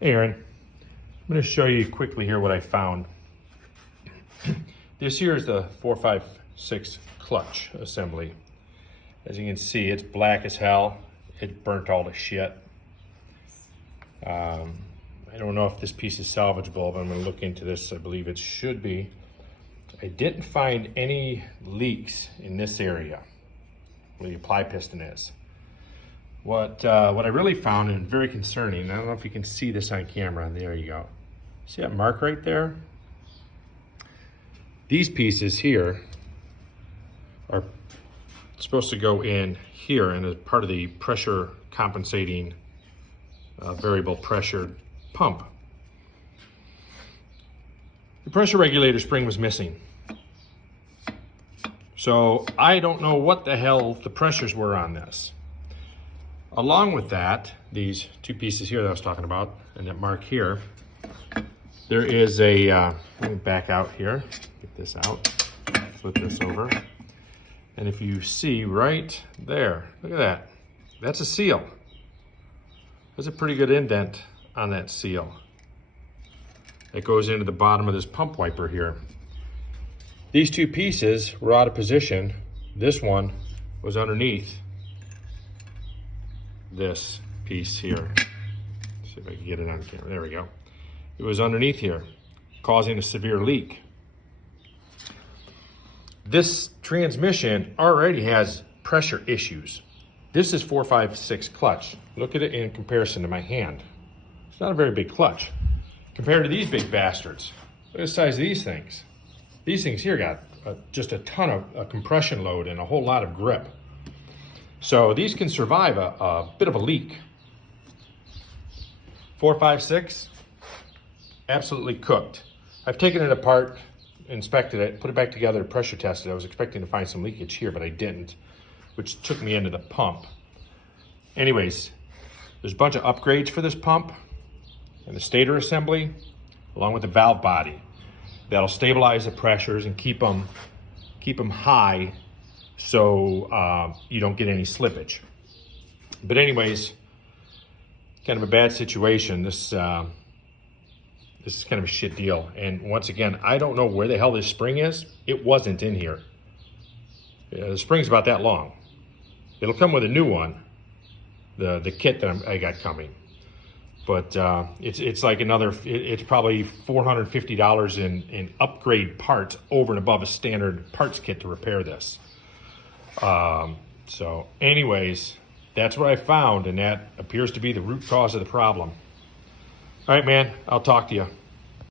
Hey Aaron, I'm going to show you quickly here what I found. This here is the 456 clutch assembly. As you can see, it's black as hell. It burnt all to shit. I don't know if this piece is salvageable, but I'm going to look into this. I believe it should be. I didn't find any leaks in this area where the apply piston is. What I really found, and very concerning, I don't know if you can see this on camera, there you go. See that mark right there? These pieces here are supposed to go in here and as part of the pressure compensating variable pressure pump. The pressure regulator spring was missing. So I don't know what the hell the pressures were on this. Along with that, these two pieces here that I was talking about, and that mark here, there is a, let me back out here, get this out, flip this over. And if you see right there, look at that, that's a seal. There's a pretty good indent on that seal. It goes into the bottom of this pump wiper here. These two pieces were out of position. This one was underneath this piece here. Let's see if I can get it on camera. There we go. It was underneath here, causing a severe leak. This transmission already has pressure issues. This is 456 clutch. Look at it in comparison to my hand. It's not a very big clutch. Compared to these big bastards, look at the size of these things. These things here got just a ton of compression load and a whole lot of grip. So these can survive a bit of a leak. 456, absolutely cooked. I've taken it apart, inspected it, put it back together, pressure tested. I was expecting to find some leakage here, but I didn't, which took me into the pump. Anyways, there's a bunch of upgrades for this pump and the stator assembly, along with the valve body. That'll stabilize the pressures and keep them high so you don't get any slippage. But anyways, kind of a bad situation. This is kind of a shit deal. And once again, I don't know where the hell this spring is. It wasn't in here. The spring's about that long. It'll come with a new one, the kit that I got coming. But it's like it's probably $450 in upgrade parts over and above a standard parts kit to repair this. So anyways, that's what I found, and that appears to be the root cause of the problem. All right, man, I'll talk to you.